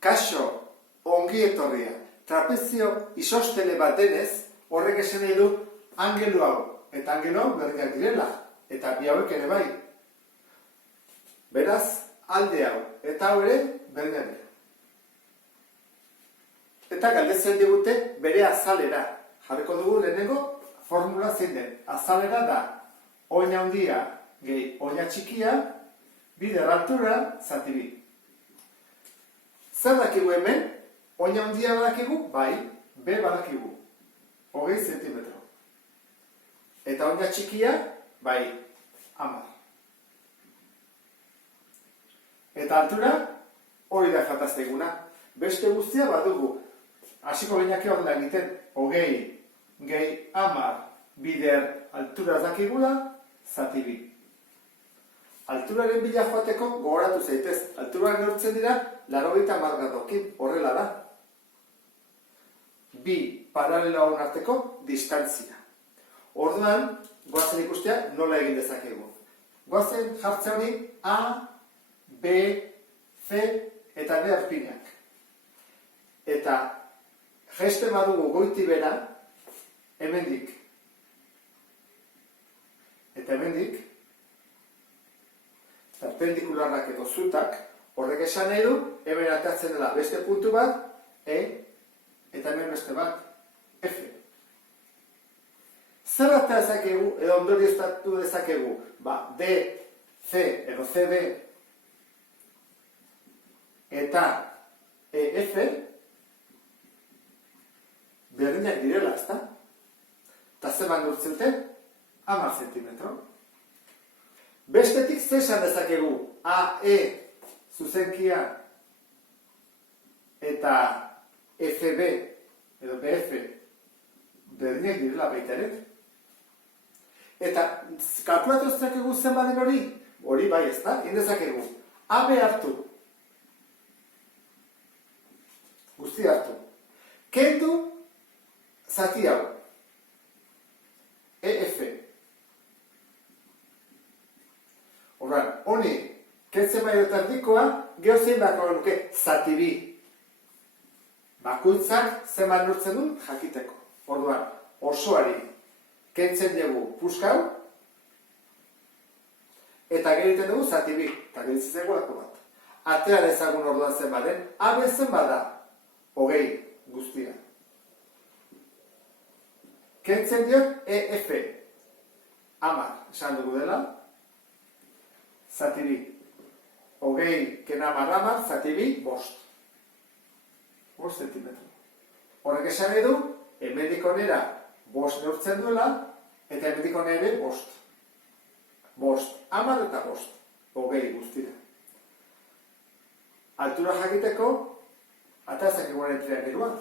kaixo, ongi etorria, trapezio isostele bat denez, horrek esan nahi du angelu hau, eta angelu hau berdinak direla, eta bi hauek ere bai. Beraz, alde hau, eta hau ere berdinak dira. Eta galdetzen digute bere azalera. Jarriko dugu lehenengo formula zein den. Azalera da, oina handia gehi oina txikia, bider altura, zati bi. Zer dakigu hemen? Oina handia badakigu? Bai, B badakigu. 20 zentimetro. Eta oina txikia? Bai, 10. Eta altura? Hori da falta zaiguna. Beste guztia badugu. Hasiko lehenake horrela egiten, 20 gehi 10 bider altura dakigula, zati bi. Alturaren bila joateko gogoratu zaitez. Alturaren neurtzen dira 80 gradokin, horrela da. Bi paralela hon arteko distantzia. Orduan, goazen ikustea nola egin dezakegu. Goazen jartzea honi A, B, C eta D arpinak. Eta geste badugu goiti bera, hemendik. Eta hemendik, perpendikularrak edo zutak, horrek esan nahi du, hemen atatzen dela beste puntu bat, E, eta hemen beste bat, F. Zer bat dezakegu, edo ondorioztatu dezakegu, D, C, edo CD, eta EF, berdinak direla, ezta? Eta zeban urtzente, 10 zentimetro. Bestetik zesan dezakegu, AE zuzenkia eta FB edo BF berdinak direla baita ere. Eta kalkulatu dezakegu zen badin hori? Hori bai ez da, indezakegu. AB hartu. Guzti hartu. Kendu zati hau. EF. Horran, honi, kentzen bai dut erdikoa, gehozein bako nuke zati bi. Bakoitzak zenbat neurtzen duen jakiteko. Orduan, osoari kentzen dugu puskau, eta geriten dugu zati bi, eta geritzen zegoelako bat. Atea dezagun orduan zenbat den, AB zenbat da, 20 guztia. Kentzen diot EF, 10, esan dugu dela, zati bi. 20 kena 10, zati bi, 5. 5 zentimetro. Horrek esan edu, hemendik onera 5 neurtzen duela, eta hemendik onera 5. 5, 10 eta 5. 20 guztira. Altura jakiteko, atazak eguaren triangeluan.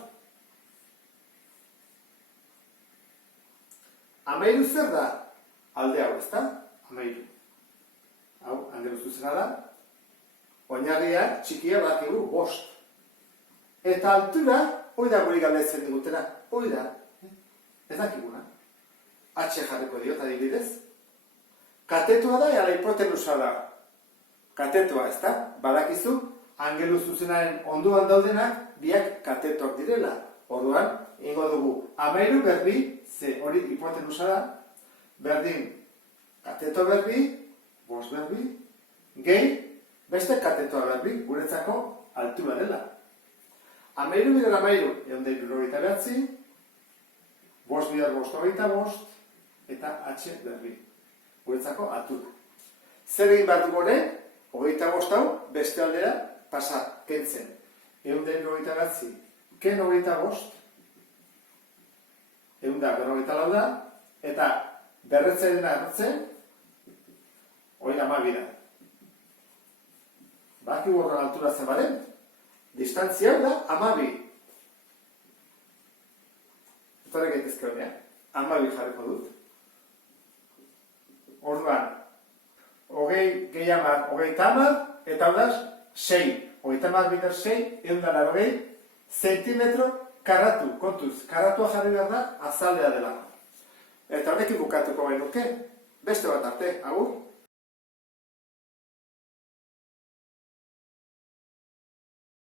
13 zer da? Alde hau, ezta? 13. Hau, angelu zuzena da. Oinarriak txikia bakigu 5. Eta altura, hoi da guri galdetzen digutena. Hoi da. Ez dakiguna. H jarriko diot adibidez. Katetua da, ala hipotenusa da. Katetua, ezta? Badakizu, angelu zuzenaren onduan daudenak, biak katetuak direla. Orduan, ingo dugu, 13 berbi, ze hori hipotenusa da, berdin, kateto berbi, 5 berbi, gehi, beste katetoa berbi, guretzako altura dela. 13 bider 13, 179, 5 bider 525, eta H berbi, guretzako altura. Zer egin behar dugu hori, 25 hau, beste aldera, pasa, kentzen. 179, ken 25, 154 da, eta berretzen dena erretzen, hori 12 da. Baki horren altura zen baren, distantzia da 12. Etorek gaitezke honean, 12 jarriko dut. Orduan, 20 gehi 10, 30, eta hau da 6. 30 bider 6, 180 zentimetro karatu, kontuz, karatua jarri behar da azaldea dela. Eta honekin bukatuko bai nuke, beste bat arte, agur.